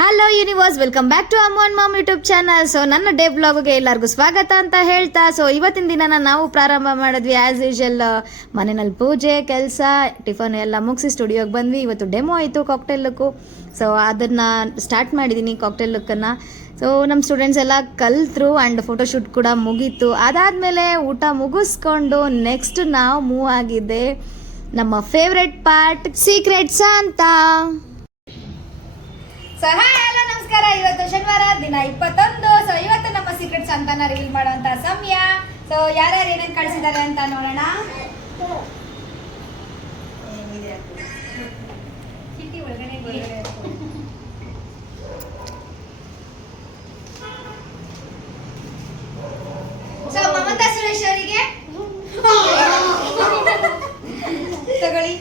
Hello universe, welcome back to Ammu and mom YouTube channel. So ನನ್ನ day ಬ್ಲಾಗ್ಗೆ ಎಲ್ಲರಿಗೂ ಸ್ವಾಗತ ಅಂತ ಹೇಳ್ತಾ, ಸೊ ಇವತ್ತಿನ ದಿನನ ನಾವು ಪ್ರಾರಂಭ ಮಾಡಿದ್ವಿ ಆ್ಯಸ್ ಯೂಶಲ್. ಮನೆಯಲ್ಲಿ ಪೂಜೆ ಕೆಲಸ ಟಿಫನ್ ಎಲ್ಲ ಮುಗಿಸಿ ಸ್ಟುಡಿಯೋಗೆ ಬಂದ್ವಿ. ಇವತ್ತು ಡೆಮೋ ಆಯಿತು ಕಾಕ್ಟೇಲ್ ಲುಕ್ಕು. ಸೊ ಅದನ್ನು ಸ್ಟಾರ್ಟ್ ಮಾಡಿದ್ದೀನಿ ಕಾಕ್ಟೇಲ್ ಲುಕ್ಕನ್ನು. ಸೊ ನಮ್ಮ ಸ್ಟೂಡೆಂಟ್ಸ್ ಎಲ್ಲ ಕಲಿತರು ಆ್ಯಂಡ್ ಫೋಟೋಶೂಟ್ ಕೂಡ ಮುಗೀತು. ಅದಾದಮೇಲೆ ಊಟ ಮುಗಿಸ್ಕೊಂಡು ನೆಕ್ಸ್ಟ್ ನಾವು ಮೂವ್ ಆಗಿದೆ ನಮ್ಮ ಫೇವ್ರೆಟ್ ಪಾರ್ಟ್ ಸೀಕ್ರೆಟ್ಸ್ ಅಂತ. ಸೊ ಹಾಯ್ ಹಲೋ ನಮಸ್ಕಾರ. ಇವತ್ತು ಶನಿವಾರ ದಿನ 21. ಸೊ ಇವತ್ತು ನಮ್ಮ ಸೀಕ್ರೆಟ್ಸ್ ಅಂತಾನ ರಿವೀಲ್ ಮಾಡುವಂತ ಸಮಯ. ಸೊ ಯಾರ್ಯಾರು ಏನೇನು ಕಳಿಸಿದ್ದಾರೆ ಅಂತ ನೋಡೋಣ. ಸೊ ಮಮತಾ ಸುರೇಶ್ ಅವರಿಗೆ ತಗೊಳ್ಳಿ.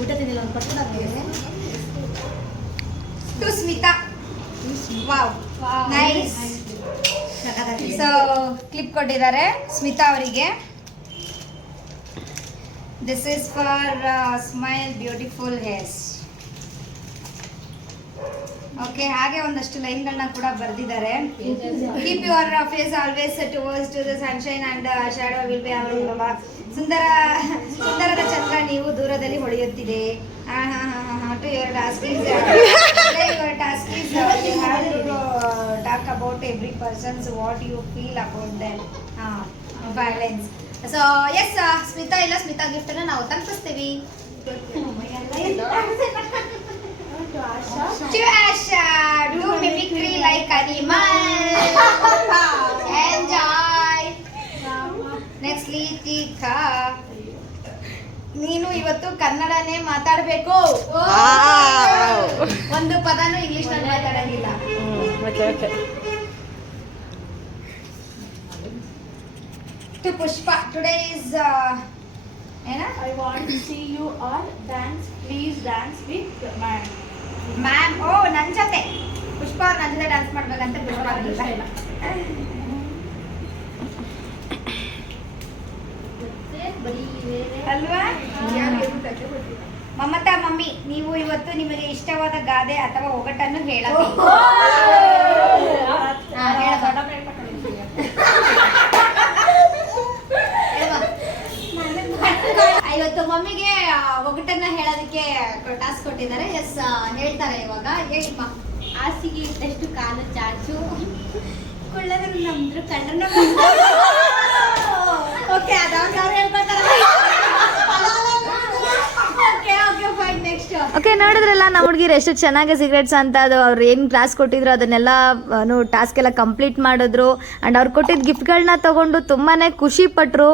ಊಟ ತಿನ್ನಿಲ್ಲ ಒಂದು ಪಟ್ಟ. To Smita. Wow. Nice. So clip ಕೊಟ್ಟಿದ್ದಾರೆ ಸ್ಮಿತಾ ಅವರಿಗೆ. This is for smile beautiful hairs. Okay, ಹಾಗೆ ಒಂದಷ್ಟು ಲೈನ್ಗಳನ್ನ ಕೂಡ ಬರೆದಿದ್ದಾರೆ. Keep your face always towards to the sunshine and shadow will be available. ಸುಂದರದ ಚಂದ್ರ ನೀವು ದೂರದಲ್ಲಿ ಹೊಳೆಯುತ್ತಿದೆ. To your task is you have to talk about every person's what you feel about them. Violence. So yes, Smita ಇಲ್ಲ, Smita gift ಅನ್ನ ನಾವು ತಲುಪಿಸ್ತೀವಿ. To Asha, do mimicry like animal. Enjoy. Next, Litika. ನೀನು ಇವತ್ತು ಕನ್ನಡನೇ ಮಾತಾಡಬೇಕು. ಒಂದು ಪದನೂ ಇಂಗ್ಲಿಷ್ ನಲ್ಲಿ ಮಾತಾಡಂಗಿಲ್ಲ. To Pushpa, today is I want to see you all dance. Please dance with ma'am. ಓ ನನ್ನ ಜೊತೆ ಪುಷ್ಪ ಅವ್ರ ನನ್ನ ಜೊತೆ ಡ್ಯಾನ್ಸ್ ಮಾಡ್ಬೇಕಂತ ಪುಷ್ಪ ಅಲ್ವಾ. ಮಮತಾ ಮಮ್ಮಿ, ನೀವು ಇವತ್ತು ನಿಮಗೆ ಇಷ್ಟವಾದ ಗಾದೆ ಅಥವಾ ಒಗಟನ್ನು ಹೇಳಬೇಕು. ಇವತ್ತು ಮಮ್ಮಿಗೆ ಒಗಟನ್ನ ಹೇಳೋದಕ್ಕೆ ಟಾಸ್ಕ್ ಕೊಟ್ಟಿದ್ದಾರೆ. ಎಸ್, ಹೇಳ್ತಾರೆ ಇವಾಗ. ಹೇಳಿಮ್ಮ. ಹಾಸಿಗೆ ಇದ್ದಷ್ಟು ಕಾಲು ಚಾಚು, ಕೊಳ್ಳದರು ನಮ್ದ್ರು ಕಳ್ಳನ. ಓಕೆ, ಅದೊಂದು ಅವ್ರು ಹೇಳ್ಕೊಳ್ತಾರೆ. ಓಕೆ, ನೋಡಿದ್ರಲ್ಲ ನಮ್ಮ ಹುಡುಗಿರು ಎಷ್ಟು ಚೆನ್ನಾಗಿ ಸೀಕ್ರೆಟ್ಸ್ ಅಂತ ಅದು ಅವ್ರು ಏನು ಕ್ಲಾಸ್ ಕೊಟ್ಟಿದ್ರು ಅದನ್ನೆಲ್ಲ ಟಾಸ್ಕ್ ಎಲ್ಲ ಕಂಪ್ಲೀಟ್ ಮಾಡಿದ್ರು. ಆ್ಯಂಡ್ ಅವ್ರು ಕೊಟ್ಟಿದ್ದ ಗಿಫ್ಟ್ಗಳನ್ನ ತೊಗೊಂಡು ತುಂಬಾ ಖುಷಿ ಪಟ್ಟರು.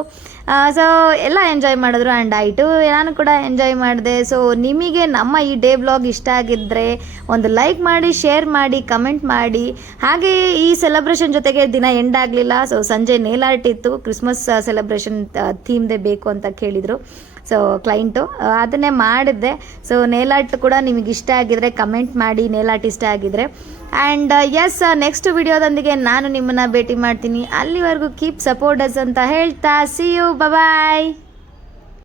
ಸೊ ಎಲ್ಲ ಎಂಜಾಯ್ ಮಾಡಿದ್ರು ಆ್ಯಂಡ್ ಆಯಿತು, ನಾನು ಕೂಡ ಎಂಜಾಯ್ ಮಾಡಿದೆ. ಸೊ ನಿಮಗೆ ನಮ್ಮ ಈ ಡೇ ಬ್ಲಾಗ್ ಇಷ್ಟ ಆಗಿದ್ದರೆ ಒಂದು ಲೈಕ್ ಮಾಡಿ, ಶೇರ್ ಮಾಡಿ, ಕಮೆಂಟ್ ಮಾಡಿ. ಹಾಗೆ ಈ ಸೆಲೆಬ್ರೇಷನ್ ಜೊತೆಗೆ ದಿನ ಎಂಡ್ ಆಗಲಿಲ್ಲ. ಸೊ ಸಂಜೆ ನೇಲ್ ಆರ್ಟ್ ಇತ್ತು, ಕ್ರಿಸ್ಮಸ್ ಸೆಲೆಬ್ರೇಷನ್ ಥೀಮ್ದೇ ಬೇಕು ಅಂತ ಕೇಳಿದರು. ಸೊ ಕ್ಲೈಂಟು ಅದನ್ನೇ ಮಾಡಿದ್ದೆ. ಸೊ ನೇಲ್ ಆರ್ಟ್ ಕೂಡ ನಿಮಗೆ ಇಷ್ಟ ಆಗಿದ್ರೆ ಕಮೆಂಟ್ ಮಾಡಿ, ನೇಲ್ ಆರ್ಟ್ ಇಷ್ಟ ಆಗಿದ್ರೆ. ಆ್ಯಂಡ್ ಎಸ್, ನೆಕ್ಸ್ಟ್ ವಿಡಿಯೋದೊಂದಿಗೆ ನಾನು ನಿಮ್ಮನ್ನು ಭೇಟಿ ಮಾಡ್ತೀನಿ. ಅಲ್ಲಿವರೆಗೂ ಕೀಪ್ ಸಪೋರ್ಟರ್ಸ್ ಅಂತ ಹೇಳ್ತಾ ಸಿ ಯು, ಬಾಯ್.